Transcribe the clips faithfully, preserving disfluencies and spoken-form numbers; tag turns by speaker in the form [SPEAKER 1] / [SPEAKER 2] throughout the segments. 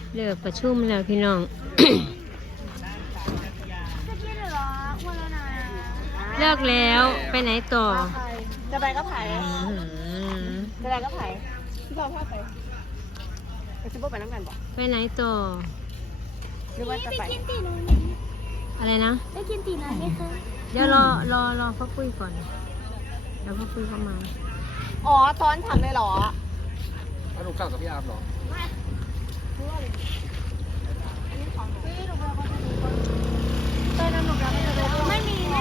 [SPEAKER 1] เลิกประชุมแล้วพี่น้อง เลิกแล้วไปไหนต่อ
[SPEAKER 2] จะไปก็ไผ่
[SPEAKER 1] อืม
[SPEAKER 2] จะไปก็ไผ่ที่เราพาไปไปซิบไปน้ำกันบอก
[SPEAKER 1] ไปไหนต่อ
[SPEAKER 2] หรือว่าจะไป
[SPEAKER 1] อะไรนะ
[SPEAKER 2] ได้กินตีน้อยไหมคะ
[SPEAKER 1] เดี๋ยวรอรอรอพ่อปุ้ยก่อนเดี๋ยวพ่อปุ้ยเข้ามา
[SPEAKER 2] อ๋อตอนฉันเลยเหรอ
[SPEAKER 3] แล้วหนูกลับกับพี่อาร์มเหรอ
[SPEAKER 2] ไม่มีไม่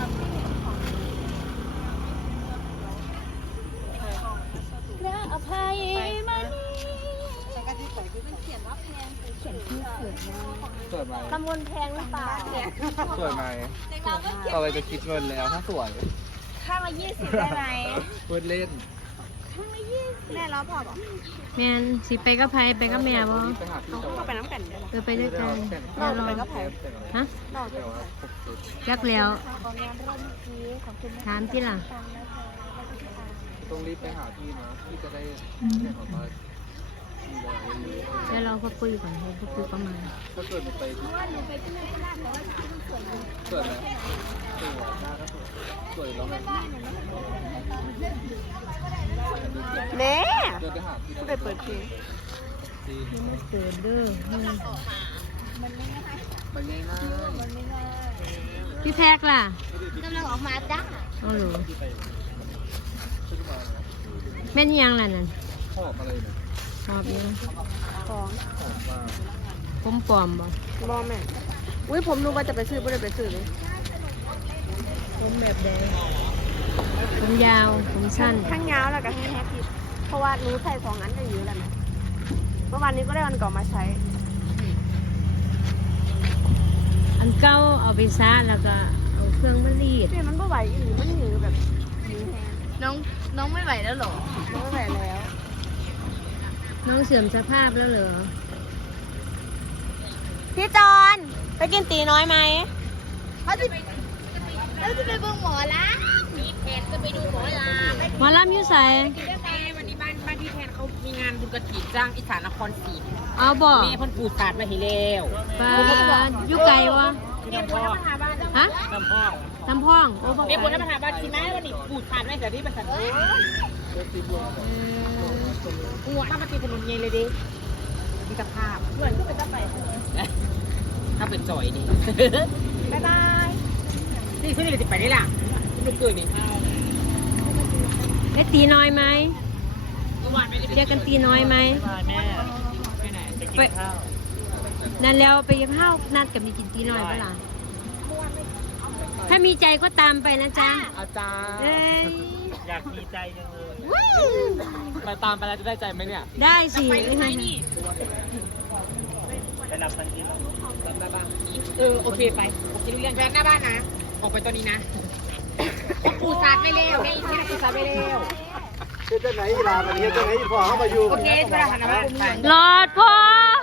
[SPEAKER 2] และอภัยมันเขียนว่าแพงเขียนที่สวยมาก
[SPEAKER 3] สวยไหม
[SPEAKER 2] ตำบลแพงหรือเปล่า
[SPEAKER 3] สวยไหมต่อไปจะคิดเงินแล้วถ้าสวย
[SPEAKER 2] ข้างละยี่สิบได้ไหม
[SPEAKER 3] เพื่อนเล่น
[SPEAKER 2] ข้างละยี่สิบแม่ล้อพอบอก
[SPEAKER 1] แม่นสิไปกับไผไปกับแม่บ่
[SPEAKER 3] ไปหาที่จังห
[SPEAKER 2] ก็
[SPEAKER 3] วัด
[SPEAKER 2] ไปน้ำกันได้หรอ
[SPEAKER 1] เออไปด้วยกัน
[SPEAKER 2] นอก
[SPEAKER 1] เดี๋ยวรอ
[SPEAKER 2] ไปก็ไผ่
[SPEAKER 1] ฮะ
[SPEAKER 2] นอก
[SPEAKER 3] แต่ว่าครบสุด
[SPEAKER 1] ยักแล้ว
[SPEAKER 2] ของงานเริ่มกี้ของคุณ
[SPEAKER 1] ถามที่ล่ะ
[SPEAKER 3] ต้องรีบไปหาพี่นะพี่จะได้แข่งของเรามีเวลาเยอะ
[SPEAKER 1] เดี๋ยวรอพ่อปุ้ยก่อนพ่อปุ้ยเข้ามา
[SPEAKER 3] ๆถ้าเกิดหนูไปที่
[SPEAKER 2] ว่าหนูไปที่นั่นก็ได้แต่ว่าที่สวน
[SPEAKER 3] สวยไหมสวยหน้าก็สวยสวยแล้วไง
[SPEAKER 2] แม่
[SPEAKER 3] เดินไปหาพี่
[SPEAKER 2] ผู้ใดเปิดเพลง
[SPEAKER 3] ที่
[SPEAKER 1] ไม่เกิดเด้ออืม
[SPEAKER 3] ไปง่ายมาก
[SPEAKER 1] พี่แพกล่ะ
[SPEAKER 2] กำลังออกมาจ้า
[SPEAKER 1] เอาหรู
[SPEAKER 3] ขึ้นมา
[SPEAKER 1] แม่นยังล่ะนั่น
[SPEAKER 3] ชอบอะไรเนี่ย
[SPEAKER 1] ชอบยัง
[SPEAKER 2] ของ
[SPEAKER 3] หอมมาก
[SPEAKER 1] ผมปลอมบ่
[SPEAKER 2] บอแม่อุ้ยผมรู้ว่าจะไปซื้อผู้ใดไปซื้อเลย
[SPEAKER 1] ผมแบบแดงผมยาวผมสั้น
[SPEAKER 2] ทั้งยาวแล้วก็ทั้งแฮปปี้เพราะว่าหนูใส่สองอันก็อยู่แล้วนะเมื่อวานนี้ก็ได้วันก่อนมาใช้
[SPEAKER 1] อันเก้าเอาไปซะแล้วก็เอาเครื่องมารีด
[SPEAKER 2] พี่มันไม่ไหวอีหรือมันหนือแบบหนือแฮง
[SPEAKER 4] น้องน้องไม่ไหวแล้วเหรอ
[SPEAKER 2] มันไม่ไหวแล้ว
[SPEAKER 1] น้องเสื่อมสภาพแล้วเหรอ
[SPEAKER 2] พี่จอนไปกินตีน้อยไหม
[SPEAKER 4] เขาจะไปเราจะไปเบิ่งหมอละมีแผนจะไปดูหมอละ
[SPEAKER 1] หมาล่ำอยู่ใส่
[SPEAKER 4] วันนี้บ้านบ้านที่แทนเขามีงานบุญกฐินจ้างอีสานนครศรี
[SPEAKER 1] เอาบ่
[SPEAKER 4] แม่เพ่นปูศาสตร์มาให้แล้ว
[SPEAKER 1] ปลาอยู่ไกลวะ
[SPEAKER 4] เมียบัวท่าประธาบ้าน
[SPEAKER 1] ฮะ
[SPEAKER 4] ลำพ่อ
[SPEAKER 1] ทำพ่องโอ้บ่
[SPEAKER 4] เมีย
[SPEAKER 1] ไก
[SPEAKER 4] บัว
[SPEAKER 1] ล
[SPEAKER 4] ท่าประธาบ้านที่แม่วันนี้ปูศาสตร์ไม่แต่ที่ประสาทอ้วนถ้ามาตีถนนเย็นเลยดิมีสภาพ
[SPEAKER 2] เหมือนที่ไปจะไป
[SPEAKER 4] ถ้าเป็นจ่อยดิ
[SPEAKER 2] บ๊ายบาย
[SPEAKER 4] นี่ขึ้นเลยจะไปได้ล่ะลูกเกิดนี่
[SPEAKER 1] ได้ตีน้อยไหม
[SPEAKER 4] เมื่อวานไม่ได้
[SPEAKER 1] เจอกันตีน้อยไหม
[SPEAKER 4] แม่ไปไหนไปกินข้าว
[SPEAKER 1] นั่นแล้วไปกินข้าวนัดกับมีกินตีน้อยเปะล่าถ้ามีใจก็ตามไปนะจ๊ะ
[SPEAKER 4] อาจารย์
[SPEAKER 1] เอ้ย
[SPEAKER 4] อยากมีใจจังเลยไปตามไปแล้วจะได้ใจไหมเนี่ย
[SPEAKER 1] ได้สิ
[SPEAKER 4] ไปรับสันติเออโอเคไปโอเครู้เรื่องแฟนหน้าบ้านนะออกไปตอนนี้นะปูซาดไม่เร็วแม่อีกแค่ปูซาดไม่เร็ว
[SPEAKER 3] เจ้าไหนอีลาวันนี้เจ้าไหนอีพ่อเข้ามาอยู่
[SPEAKER 4] โอเคเวลาหันหน้าบ้านไป
[SPEAKER 1] หลอดพ่อ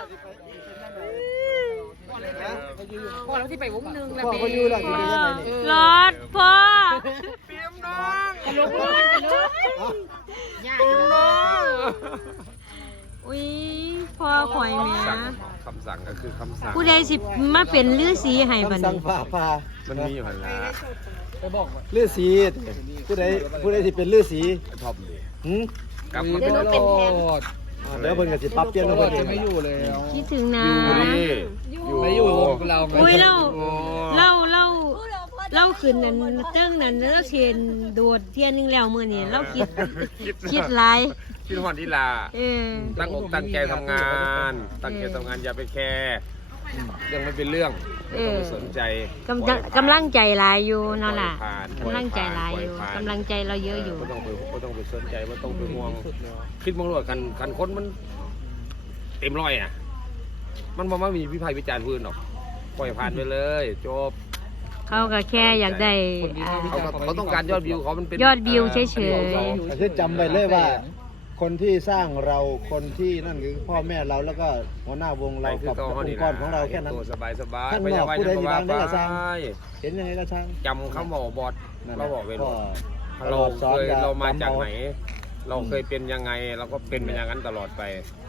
[SPEAKER 4] พอแล้วที่ไปวงนึงนะ
[SPEAKER 3] พ่อ
[SPEAKER 4] เบ
[SPEAKER 3] เขาอยู่หลังอยู่ในยังไงนี่
[SPEAKER 1] หลอดพ่อ
[SPEAKER 4] เปียมน้องกันลุกกันลุกยากน้อง
[SPEAKER 1] อุ้ยพ่อข่อยแม่
[SPEAKER 5] คำสั่งก็คือคำสั่ง
[SPEAKER 1] ผู้ใดสิมาเป็นฤาษีให้บัด
[SPEAKER 3] คำสั่ง
[SPEAKER 1] นี้
[SPEAKER 3] ฝ่าฝ่า
[SPEAKER 5] มันมีอยู่หันละ
[SPEAKER 3] ไปบอกฤาษีผู้ใดผู้ใดที่เป็นฤาษี
[SPEAKER 5] ชอบเลย
[SPEAKER 3] หืม
[SPEAKER 5] กลับมา
[SPEAKER 2] เดี๋ยวหนูเป็นแทน
[SPEAKER 3] เดี๋ยวเพิ่นก็สิปรับเปลี่ยนเพิ่นเองไม่อยู่เลย
[SPEAKER 1] คิดถึงนะ
[SPEAKER 5] อยู่นี่
[SPEAKER 3] ไม่อยู่เรา
[SPEAKER 1] อุ้ยเราเราเราเราขึ้นนั่นเติ้งนั่นเราเชียนโดดเทียนหนึงแล้วมื้อนี้เราคิดคิดหลาย
[SPEAKER 5] คิดฮอดอีลา
[SPEAKER 1] เออ
[SPEAKER 5] ตั้งอกตั้งใจทำงาน ตั้งใจทำงานอย่าไปแคร์เรื่องไม่เป็นเรื่องไม่ต้องไปสนใจ
[SPEAKER 1] กำลังกำลังใจหลายอยู่เนั่นล่ะ
[SPEAKER 5] ปล่อยผ่าน
[SPEAKER 1] กำลังใจหลายอยู่
[SPEAKER 5] ปล่อยผ่าน
[SPEAKER 1] กำลังใจเราเยอะอยู่
[SPEAKER 5] ไม่ต้องไปไม่ต้องไปสนใจไม่ต้องไปห่วง คิดมองว่ากันกันคนมันเต็มร้อยอ่ะ มันบอกว่ามีวิพากษ์วิจารณ์พื้นหรอกปล่อยผ่านไปเลยจบ
[SPEAKER 1] เขาก็แค่อยากได้อ่า
[SPEAKER 5] เขาก็เขาต้องการยอดวิวเขามันเป็น
[SPEAKER 1] ยอดวิวเฉยๆ
[SPEAKER 5] อ่อ
[SPEAKER 3] คือจำไว้เลยว่า คนที่สร้างเราคนที่นั่นคือพ่อแม่เราแล้วก็หัวหน้าวง
[SPEAKER 5] ไป
[SPEAKER 3] เรา
[SPEAKER 5] คือ
[SPEAKER 3] กับ
[SPEAKER 5] ตัว
[SPEAKER 3] อง
[SPEAKER 5] เขานี่
[SPEAKER 3] ค์กรของเราแค่นั้น
[SPEAKER 5] สบายสบาย
[SPEAKER 3] ข้างนอก
[SPEAKER 5] ไม่อยากไป
[SPEAKER 3] ผู้ใด
[SPEAKER 5] ส
[SPEAKER 3] ที่
[SPEAKER 5] บา
[SPEAKER 3] บ้าย นได้ก็สร้าง
[SPEAKER 5] ไป
[SPEAKER 3] เห็นยังไงก็ช่าง
[SPEAKER 5] จำคำบอกบอด
[SPEAKER 3] นั่นแห
[SPEAKER 5] เรา
[SPEAKER 3] ละ
[SPEAKER 5] บอกไว้เล
[SPEAKER 3] ก็
[SPEAKER 5] ยเราเคยเรามาจากไหน เราเคยเป็นยังไง เราก็เป็นเป็นอย่างนั้นตลอดไป ห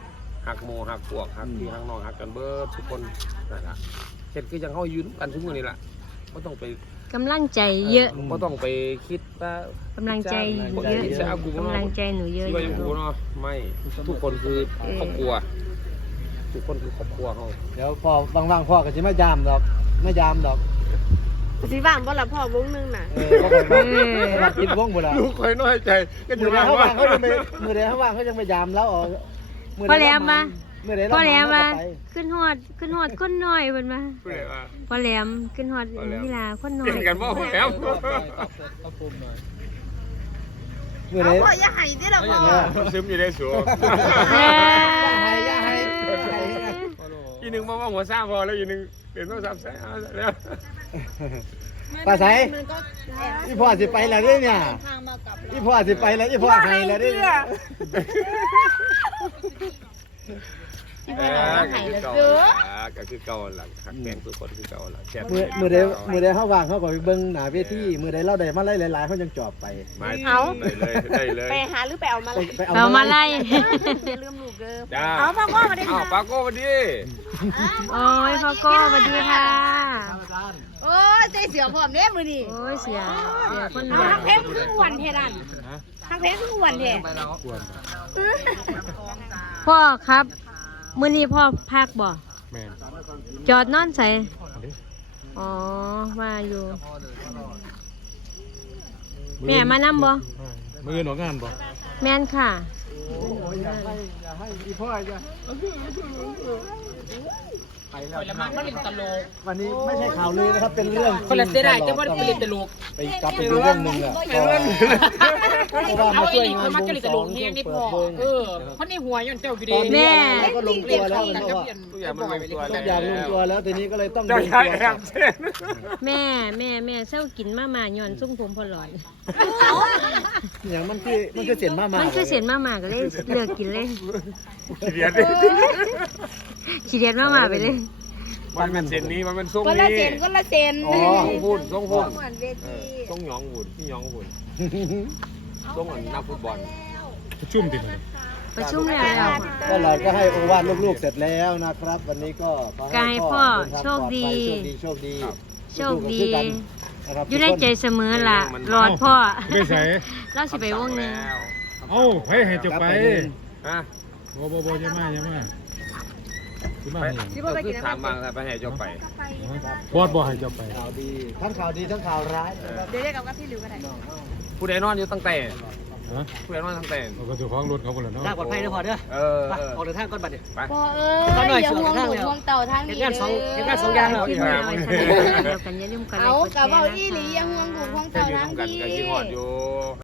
[SPEAKER 5] หักโมหักพวกหักพี่หักน้องหักกันเบิดทุกคนนั่นล่ะเฮ็ดคือจังเฮาอยู่กันทุกมื้อนี่ล่ะบ่ต้องไป
[SPEAKER 1] กำลังใจเยอะ
[SPEAKER 5] บ่ต้องไปคิดว่าก
[SPEAKER 1] ำลังใจเยอะกำลังใจหนูเยอะ
[SPEAKER 5] ที่ว่าอย่างกูเนาะไม่ทุกคนคือครอบครัว ทุกคนคือครอบครัวเฮา
[SPEAKER 3] เดี๋ยวพอว่างๆพ่อก็สิมายามดอกมายามดอก
[SPEAKER 2] สิว่างบ่ล่ะพ่อวงนึงน่ะ
[SPEAKER 3] เออบ่ค่อยว่างมากินวงบ่ล่ะ
[SPEAKER 5] ลูกคอยน้อยใจก็อ
[SPEAKER 3] มื้
[SPEAKER 5] ยู่
[SPEAKER 3] อใด
[SPEAKER 5] ว่า
[SPEAKER 3] เฮาว่างเขายังไปมื้อใดเฮาว่างเขายังไปยามแล้วอ๋อมื้
[SPEAKER 1] พ่อแหลมมา
[SPEAKER 3] มื้อใด
[SPEAKER 1] พ่อแหลมมา
[SPEAKER 3] เรไป
[SPEAKER 1] ขึ้นฮอดขึ้นฮอดคนน้อยเพิ่นมา
[SPEAKER 5] เพื่อว่า
[SPEAKER 1] พ่อแหลมขึ้นฮอดนี่ล่ะคนน้อ
[SPEAKER 5] เปลี่
[SPEAKER 1] ย
[SPEAKER 5] ยนกันบ่พ่อแล้ว
[SPEAKER 3] มื้อใด
[SPEAKER 2] พ่ออย่าให้เด้อล่ะพ่อ
[SPEAKER 5] มันซึมอยู่ในสูง
[SPEAKER 1] เอ้
[SPEAKER 3] อย่าให้อย่าให้
[SPEAKER 5] อีหนึงมาว่าหัวซ่าพอแล้วอีหนึงเปลี่ยนโทรศัพท์ใส่เอาแล้ว
[SPEAKER 3] ป้าใส
[SPEAKER 2] มันก็แอบ
[SPEAKER 3] อีพ่อสิไปแล้วเด้อเนี่ย
[SPEAKER 2] ทางมากับ
[SPEAKER 3] อีพ่อสิไปแล้วอีพ่อให้แล้วเด้อเนี่ย
[SPEAKER 5] เออก็คือเก่าล่ะก็คือเก่าล่ะหักแกงทุกคนคือเก่าล่ะแซ่บ
[SPEAKER 3] มื้อมื้อใดมื้อใดเฮาว่างเฮาก็ไปเบิ่งหน้าเวทีมื้อใดเราได้มาไล่หลายๆเฮาจังจอบไป
[SPEAKER 5] มาได้เลยได้เลย
[SPEAKER 2] ไปหาหรือไปเอามา
[SPEAKER 3] ไปไป
[SPEAKER 1] เอามาไล่
[SPEAKER 2] อย่าลืมลูกเด้อ
[SPEAKER 5] จ้า
[SPEAKER 2] เอาพ่อพ่อมาได้
[SPEAKER 5] อ้าวปาโก้มาดิ
[SPEAKER 1] โอ้ยพ่อโก้สวัสดีค่ะ
[SPEAKER 2] โอ้ยใจเสือพร้อมเด้มื้อนี้
[SPEAKER 1] โอ้ยเสียเสียคน
[SPEAKER 2] เอา
[SPEAKER 1] เดียว
[SPEAKER 2] ทักเพชรคืออ้วนแท้นั่นทักเพชรคืออ้วนแท้
[SPEAKER 1] พ่อครับมื้อนี้พ่อพักบ่
[SPEAKER 5] แม่น
[SPEAKER 1] จอดนอนใส่อ๋อว่าอยู่ แม่มานำบ่
[SPEAKER 5] มือหนองานบ่
[SPEAKER 1] แม่นค่ะ
[SPEAKER 3] อย่าให้อย่าให้อีพ่ออย่าไปแล้ว
[SPEAKER 4] แล้วมันก็เล่นตลก
[SPEAKER 3] วันนี้ไม่ใช่ข่าวเลยนะครับเป็นเรื่อง
[SPEAKER 4] คนละเสียดายแต่ว่าเล่นตลก
[SPEAKER 3] ไปกลับไปดูเรื่องหนึงอ่ะเพราะว่า
[SPEAKER 4] เอา
[SPEAKER 3] มา
[SPEAKER 4] ไอ้
[SPEAKER 3] ช่วย
[SPEAKER 4] นี่
[SPEAKER 3] งา
[SPEAKER 4] มัน น
[SPEAKER 3] ว
[SPEAKER 4] มัก
[SPEAKER 3] ง
[SPEAKER 4] จะเล่น
[SPEAKER 3] ส
[SPEAKER 4] ตล
[SPEAKER 3] อก ง
[SPEAKER 4] เฮีย
[SPEAKER 3] ช่วง
[SPEAKER 4] นี่
[SPEAKER 3] เปิ
[SPEAKER 4] พ
[SPEAKER 3] ด
[SPEAKER 4] อ
[SPEAKER 3] วง
[SPEAKER 4] เออคนนี้หัวย้อนเจ้าอยู่ดี
[SPEAKER 3] ตอนนี้อะไรก็ลงตัวแล้ว
[SPEAKER 4] แล้
[SPEAKER 3] นะ
[SPEAKER 4] วก็
[SPEAKER 3] ว่า
[SPEAKER 4] เปลี่ยน
[SPEAKER 5] ทุกอย่างมันลงตัว
[SPEAKER 3] ทุกอย่างลงตัวแล้วทีนี้ก็เลยต้องล
[SPEAKER 5] เจ้าง ชา
[SPEAKER 3] ตั
[SPEAKER 5] ยว แอบเช่น
[SPEAKER 1] แม่แม่แม่เศร้ากินมาม่าย้อนซุ้มผมพอหลอน
[SPEAKER 3] อย่างมันคือมันคือเสียนมามา
[SPEAKER 1] มั
[SPEAKER 3] มัน
[SPEAKER 1] คือเสียนมาม่าก็เลยเลือกกินเลย
[SPEAKER 5] เดียดดิ
[SPEAKER 1] ขี้เดียดมาม่าไปเลย
[SPEAKER 5] มันเป็นเส้นนี้มันเป็นทรง
[SPEAKER 2] คนละ
[SPEAKER 5] นี้
[SPEAKER 2] เซนคนละเซน
[SPEAKER 3] อ๋อ
[SPEAKER 5] ทรงหุ่นทรงหุ่น
[SPEAKER 2] เหมือนเว
[SPEAKER 5] เอ
[SPEAKER 2] ที
[SPEAKER 5] อทรงหยองหุ่นพี่หยองหุ่นทรงเหมือนนักฟุตบอล
[SPEAKER 1] ประชุมแล้ว
[SPEAKER 3] ก็เราก็ให้โอวาทลูกๆเสร็จแล้วนะครับ วันนี้ก็ขอให้
[SPEAKER 1] กายพ่
[SPEAKER 3] พ่
[SPEAKER 1] อ
[SPEAKER 3] อเดินทาง
[SPEAKER 1] โชคดี
[SPEAKER 3] ปลอภัยโชคดีโชคดี
[SPEAKER 1] โชคดี
[SPEAKER 3] ลูกๆก็คือกันนะครับ
[SPEAKER 1] อยู่ในใจเสมอล่ะรอดพ่อ
[SPEAKER 6] ไม่ใส่
[SPEAKER 1] เราสิไปวงหนึง
[SPEAKER 5] แล้ว
[SPEAKER 6] เอ้าให้ให้จะไป
[SPEAKER 5] ฮะ
[SPEAKER 6] บ่บ่บ่จะมาจะมาสิมา
[SPEAKER 5] ไป
[SPEAKER 6] ให้หยัง
[SPEAKER 5] ก็คือถามบางแต่ไปให้เจ้าไป
[SPEAKER 6] บอดบ่ให้จะไป
[SPEAKER 3] ข่าวดีทั้งข่าวดีทั้งข่าวร้ายนะครับ
[SPEAKER 2] เดี๋ยวเรียกกับพี่หลิวกันได้
[SPEAKER 5] ผู้ใดนอนอยู่ตั้งแต่
[SPEAKER 6] ฮะ
[SPEAKER 5] ผู้ใดนอนตั้งแต่
[SPEAKER 6] เอาก็เจ้าของรถเขาบ่ล่ะเนาะ
[SPEAKER 7] ทางปลอดภัยนะพอเด้อ
[SPEAKER 5] เออ
[SPEAKER 7] ไป
[SPEAKER 5] เออ
[SPEAKER 7] ออกเดินทางก่อนบัดนี้
[SPEAKER 5] ไป
[SPEAKER 2] พ่อเอ้ยอย่าห่วงหนูห่วงเต่าทางนี้
[SPEAKER 7] เฮ็ดงานสองเฮ็ดงานสองอย่างแล้ว
[SPEAKER 1] ที่มาไว้สนับสนุนเดียวกันอย่าลืมกัน
[SPEAKER 2] เอา
[SPEAKER 1] ไลค์กดแช
[SPEAKER 2] กับ
[SPEAKER 1] ร์
[SPEAKER 2] เอา
[SPEAKER 1] นะ
[SPEAKER 2] อีหลี
[SPEAKER 1] คะ
[SPEAKER 2] อย่าห่วงหนูห่วง
[SPEAKER 5] ก็
[SPEAKER 2] เต่า
[SPEAKER 5] อยู่
[SPEAKER 2] ทาง
[SPEAKER 5] น้ำกัน
[SPEAKER 2] นี้
[SPEAKER 5] ก็กินหอดอยู่